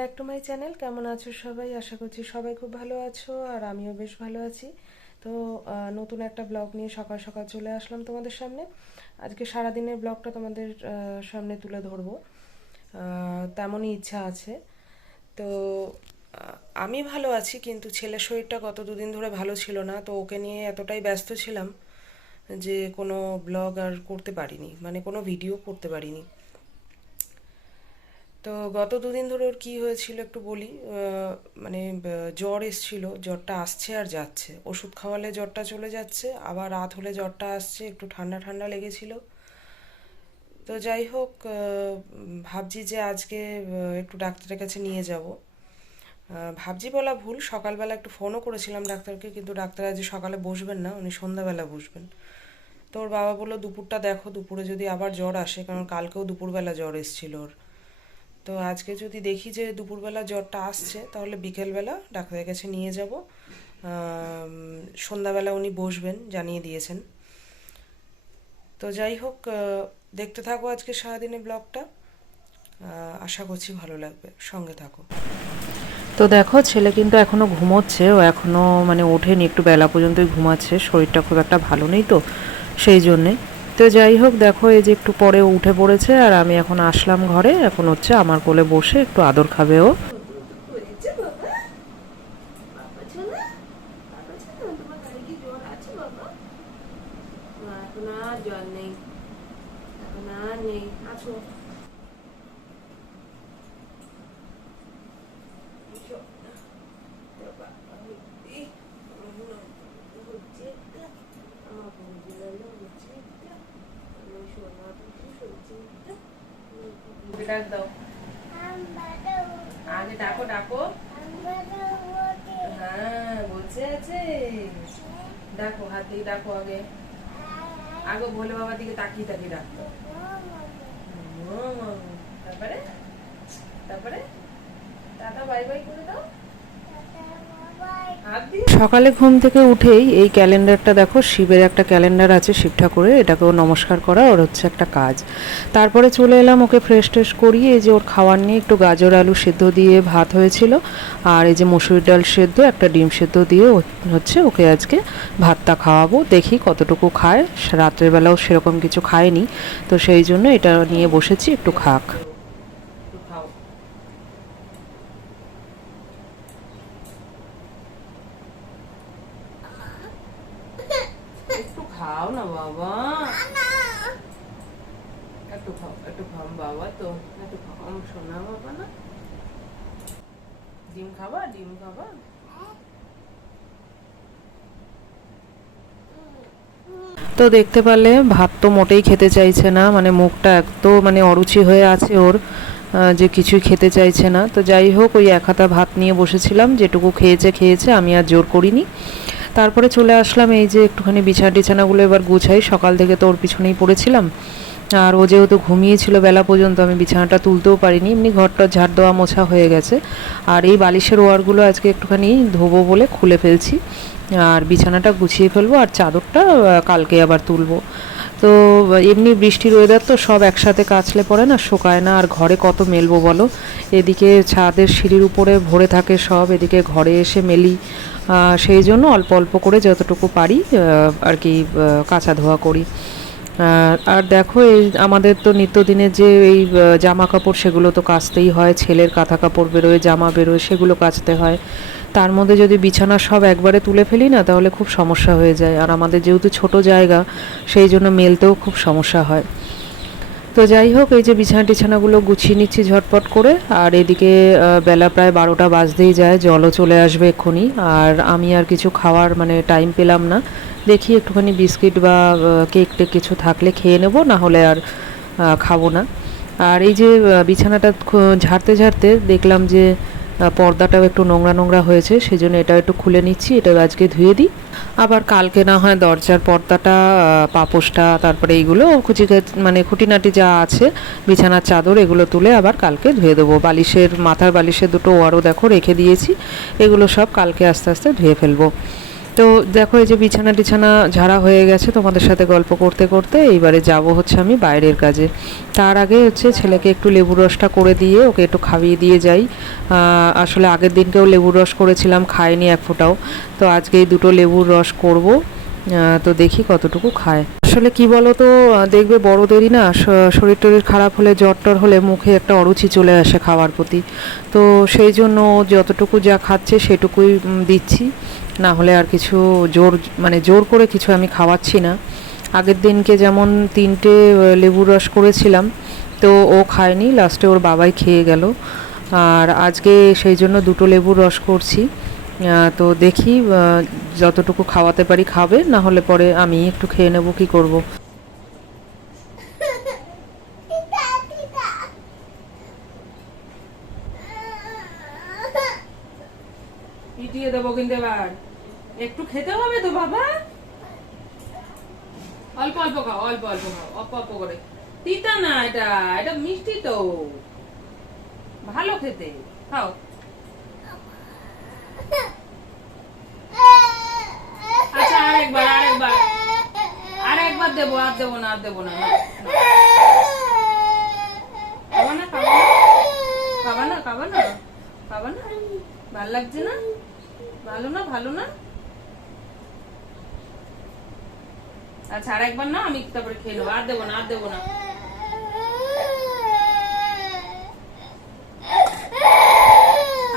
Back to my channel. কেমন আছো সবাই? আশা করছি সবাই খুব ভালো আছো, আর আমিও বেশ ভালো আছি। তো নতুন একটা ব্লগ নিয়ে সকাল সকাল চলে আসলাম তোমাদের সামনে। আজকে সারাদিনের ব্লগটা তোমাদের সামনে তুলে ধরবো, তেমনই ইচ্ছা আছে। তো আমি ভালো আছি, কিন্তু ছেলের শরীরটা গত দুদিন ধরে ভালো ছিল না, তো ওকে নিয়ে এতটাই ব্যস্ত ছিলাম যে কোনো ব্লগ আর করতে পারিনি, মানে কোনো ভিডিও করতে পারিনি। তো গত দুদিন ধরে ওর কী হয়েছিল একটু বলি। মানে জ্বর এসছিল, জ্বরটা আসছে আর যাচ্ছে, ওষুধ খাওয়ালে জ্বরটা চলে যাচ্ছে, আবার রাত হলে জ্বরটা আসছে, একটু ঠান্ডা ঠান্ডা লেগেছিল। তো যাই হোক, ভাবছি যে আজকে একটু ডাক্তারের কাছে নিয়ে যাব। ভাবছি বলা ভুল, সকালবেলা একটু ফোনও করেছিলাম ডাক্তারকে, কিন্তু ডাক্তার আজ সকালে বসবেন না, উনি সন্ধ্যাবেলা বসবেন। তো ওর বাবা বললো দুপুরটা দেখো, দুপুরে যদি আবার জ্বর আসে, কারণ কালকেও দুপুরবেলা জ্বর এসেছিল ওর। তো আজকে যদি দেখি যে দুপুরবেলা জ্বরটা আসছে, তাহলে বিকেলবেলা ডাক্তারের কাছে নিয়ে যাব। সন্ধ্যাবেলা উনি বসবেন, জানিয়ে দিয়েছেন। তো যাই হোক, দেখতে থাকো আজকে সারাদিনের ব্লগটা, আশা করছি ভালো লাগবে, সঙ্গে থাকো। তো দেখো, ছেলে কিন্তু এখনো ঘুমোচ্ছে, ও এখনো মানে ওঠেনি, একটু বেলা পর্যন্তই ঘুমাচ্ছে, শরীরটা খুব একটা ভালো নেই তো সেই জন্যে। তো যাই হোক, দেখো এই যে একটু পরে উঠে পড়েছে, আর আমি এখন আসলাম ঘরে, এখন হচ্ছে আমার কোলে বসে একটু আদর খাবে ও। জ্বর নেই, এখন আর নেই, আছো। ডাক দাও, আগে ডাকো ডাকো। হ্যাঁ, বলছে আছে, ডাকো, হাত দিয়ে ডাকো আগে। আগে ভোলে বাবার দিকে তাকিয়ে তাকিয়ে ডাকতো। তারপরে তারপরে টাটা বাই বাই করে দাও। সকালে ঘুম থেকে উঠেই এই ক্যালেন্ডারটা দেখো, শিবের একটা ক্যালেন্ডার আছে শিব ঠাকুরের, এটাকেও নমস্কার করা ওর হচ্ছে একটা কাজ। তারপরে চলে এলাম ওকে ফ্রেশ ট্রেশ করিয়ে, এই যে ওর খাওয়ার নিয়ে একটু গাজর আলু সেদ্ধ দিয়ে ভাত হয়েছিল, আর এই যে মসুর ডাল সেদ্ধ, একটা ডিম সেদ্ধ দিয়ে হচ্ছে ওকে আজকে ভাতটা খাওয়াবো। দেখি কতটুকু খায়, রাত্রের বেলাও সেরকম কিছু খায়নি, তো সেই জন্য এটা নিয়ে বসেছি, একটু খাক। একটু খাও না বাবা, একটু খাও, একটু খাও বাবা, তো একটু খাও শোনা বাবা, না ডিম খাবা, ডিম খাবা। তো দেখতে পারলে ভাত তো মোটেই খেতে চাইছে না, মানে মুখটা এত মানে অরুচি হয়ে আছে ওর, যে কিছুই খেতে চাইছে না। তো যাই হোক, ওই এক হাতা ভাত নিয়ে বসেছিলাম, যেটুকু খেয়েছে, আমি আর জোর করিনি। তারপরে চলে আসলাম, এই যে একটুখানি বিছানাগুলো এবার গুছাই, সকাল থেকে তো ওর পিছনেই পড়েছিলাম, আর ও যেহেতু ঘুমিয়েছিল বেলা পর্যন্ত, আমি বিছানাটা তুলতেও পারিনি, এমনি ঘরটা ঝাড় দেওয়া মোছা হয়ে গেছে। আর এই বালিশের ওয়ারগুলো আজকে একটুখানি ধোবো বলে খুলে ফেলছি, আর বিছানাটা গুছিয়ে ফেলবো, আর চাদরটা কালকে আবার তুলবো। তো এমনি বৃষ্টির ওয়েদার তো, সব একসাথে কাচলে পরে না শোকায় না, আর ঘরে কত মেলবো বলো। এদিকে ছাদের সিঁড়ির উপরে ভরে থাকে সব, এদিকে ঘরে এসে মেলি, সেই জন্য অল্প অল্প করে যতটুকু পারি আর কি কাচা ধোয়া করি। আর দেখো, এই আমাদের তো নিত্যদিনের যে এই জামা কাপড়, সেগুলো তো কাচতেই হয়, ছেলের কাঁথা কাপড় বেরোয়, জামা বেরোয়, সেগুলো কাচতে হয়। তার মধ্যে যদি বিছানা সব একবারে তুলে ফেলি না, তাহলে খুব সমস্যা হয়ে যায়, আর আমাদের যেহেতু ছোট জায়গা, সেই জন্য মেলতেও খুব সমস্যা হয়। তো যাই হোক, এই যে বিছানাগুলো গুছিয়ে নিচ্ছি ঝটপট করে, আর এদিকে বেলা প্রায় 12টা বাজতেই যায়, জলও চলে আসবে এক্ষুনি, আর আমি আর কিছু খাওয়ার মানে টাইম পেলাম না। দেখি একটুখানি বিস্কিট বা কেক টেক কিছু থাকলে খেয়ে নেব, না হলে আর খাবো না। আর এই যে বিছানাটা ঝাড়তে ঝাড়তে দেখলাম যে পর্দাটাও একটু নোংরা নোংরা হয়েছে, সেজন্য এটা একটু খুলে নিচ্ছি, এটা আজকে ধুয়ে দিই। আবার কালকে না হয় দরজার পর্দাটা, পাপোশটা, তারপরে এইগুলো মানে খুঁটিনাটি যা আছে, বিছানার চাদর, এগুলো তুলে আবার কালকে ধুয়ে দেবো। মাথার বালিশের দুটো ওয়ারও দেখো রেখে দিয়েছি, এগুলো সব কালকে আস্তে আস্তে ধুয়ে ফেলবো। তো দেখো এই যে বিছানা টিছানা ঝাড়া হয়ে গেছে, তোমাদের সাথে গল্প করতে করতে এইবারে যাব হচ্ছে আমি বাইরের কাজে। তার আগে হচ্ছে ছেলেকে একটু লেবুর রসটা করে দিয়ে ওকে একটু খাইয়ে দিয়ে যাই। আসলে আগের দিনকেও লেবুর রস করেছিলাম, খায়নি এক ফোঁটাও, তো আজকে এই দুটো লেবুর রস করব। তো দেখি কতটুকু খায়। আসলে কি বলো তো, দেখবে বড়দেরই না শরীর টরীর খারাপ হলে, জ্বর টর হলে মুখে একটা অরুচি চলে আসে খাওয়ার প্রতি। তো সেই জন্য যতটুকু যা খাচ্ছে সেটুকুই দিচ্ছি, না হলে আর কিছু জোর করে কিছু আমি খাওয়াচ্ছি না। আগের দিনকে যেমন 3টে লেবুর রস করেছিলাম, তো ও খায়নি, লাস্টে ওর বাবাই খেয়ে গেল। আর আজকে সেই জন্য 2টো লেবুর রস করছি। তো দেখি যতটুকু খাওয়াতে পারি খাবে, না হলে পরে আমি একটু খেয়ে নেবো, কি করব। পিটিয়ে দেবো কিন্তু এবার, একটু খেতে হবে তো বাবা, অল্প অল্প খাও, অল্প অল্প খাও, অল্প অল্প করে। তিতা না, এটা এটা মিষ্টি তো, ভালো খেতে, খাও। আচ্ছা আরেকবার আরেকবার আরেকবার দেবো, আর দেবো না, আর দেবো না, খাবা না, খাবা না, খাবা না, খাবা না, খাবা না, ভাল লাগছে না, ভালো না, ভালো না। আচ্ছা আর একবার না, আমি তারপরে খেয়ে নেবো, আর দেবো না, আর দেবো না।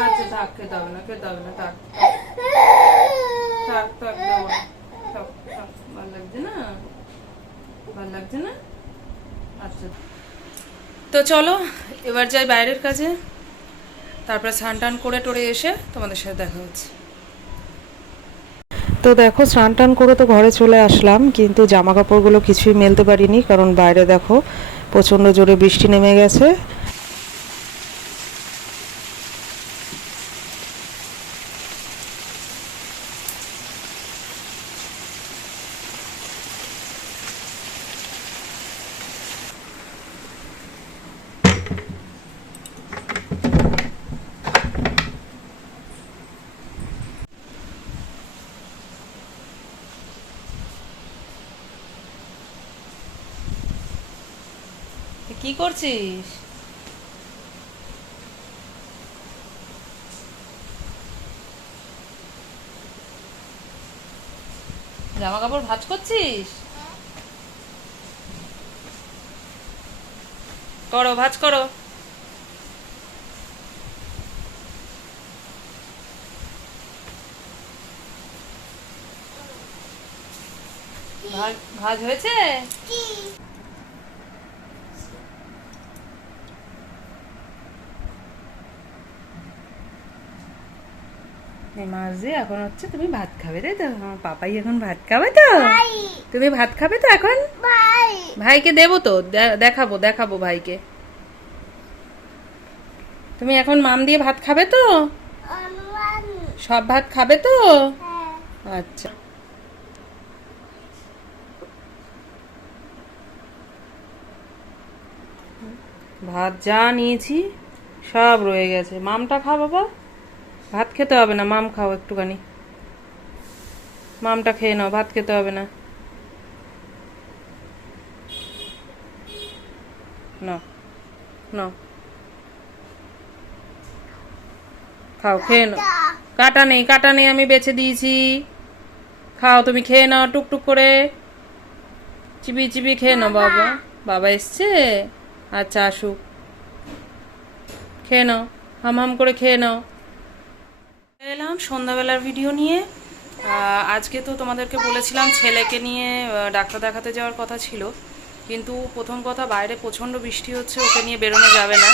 আচ্ছা থাক, খেতে হবে না, খেতে হবে না, থাক থাক থাক, দেবো না, থাক থাক, ভাল লাগছে না, ভাল লাগছে না। আচ্ছা তো চলো এবার যাই বাইরের কাজে, তারপরে স্নান টান করে টোরে এসে তোমাদের সাথে দেখা হচ্ছে। তো দেখো স্নান টান করে তো ঘরে চলে আসলাম, কিন্তু জামা কাপড়গুলো কিছুই মেলতে পারিনি, কারণ বাইরে দেখো প্রচণ্ড জোরে বৃষ্টি নেমে গেছে। কি করছিস? জামা কাপড় ভাঁজ করছিস? করো, ভাঁজ করো। ভাঁজ হয়েছে? মাছ দিয়ে এখন হচ্ছে তুমি ভাত খাবে, তাই তো? পাপাই এখন ভাত খাবে তো? তুমি ভাত খাবে তো এখন? ভাইকে দেবো তো, দেখাবো দেখাবো ভাইকে। তুমি এখন মাম দিয়ে ভাত খাবে তো? সব ভাত খাবে তো? আচ্ছা ভাত যা নিয়েছি সব রয়ে গেছে, মামটা খা বাবা, ভাত খেতে হবে না, মাম খাও একটুখানি, মামটা খেয়ে নাও, ভাত খেতে হবে না, নাও নাও খাও, খেয়ে নাও। কাটা নেই, কাটা নেই, আমি বেছে দিয়েছি, খাও তুমি, খেয়ে নাও টুকটুক করে, চিবি চিবি খেয়ে নাও। বাবা বাবা এসছে? আচ্ছা আসুক, খেয়ে নাও, হাম হাম করে খেয়ে নাও। এলাম সন্ধ্যাবেলার ভিডিও নিয়ে। আজকে তো তোমাদেরকে বলেছিলাম ছেলেকে নিয়ে ডাক্তার দেখাতে যাওয়ার কথা ছিল, কিন্তু প্রথম কথা বাইরে প্রচণ্ড বৃষ্টি হচ্ছে, ওকে নিয়ে বেরোনো যাবে না।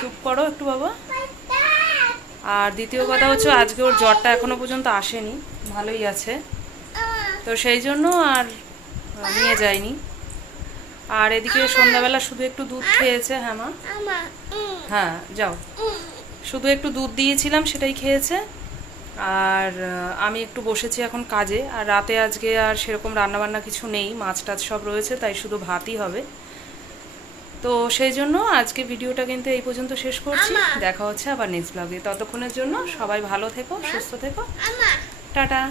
চুপ করো একটু বাবা। আর দ্বিতীয় কথা হচ্ছে আজকে ওর জ্বরটা এখনো পর্যন্ত আসেনি, ভালোই আছে, তো সেই জন্য আর নিয়ে যাইনি। আর এদিকে সন্ধ্যাবেলা শুধু একটু দুধ খেয়েছে। হ্যাঁ মা, হ্যাঁ যাও, শুধু একটু দুধ দিয়েছিলাম সেটাই খেয়েছে। আর আমি একটু বসেছি এখন কাজে। আর রাতে আজকে আর সেরকম রান্নাবান্না কিছু নেই, মাছ টাছ সব রয়েছে, তাই শুধু ভাতই হবে। তো সেই জন্য আজকে ভিডিওটা কিন্তু এই পর্যন্ত শেষ করছি, দেখা হচ্ছে আবার নেক্সট ব্লগে। ততক্ষণের জন্য সবাই ভালো থেকো, সুস্থ থেকো। টাটা।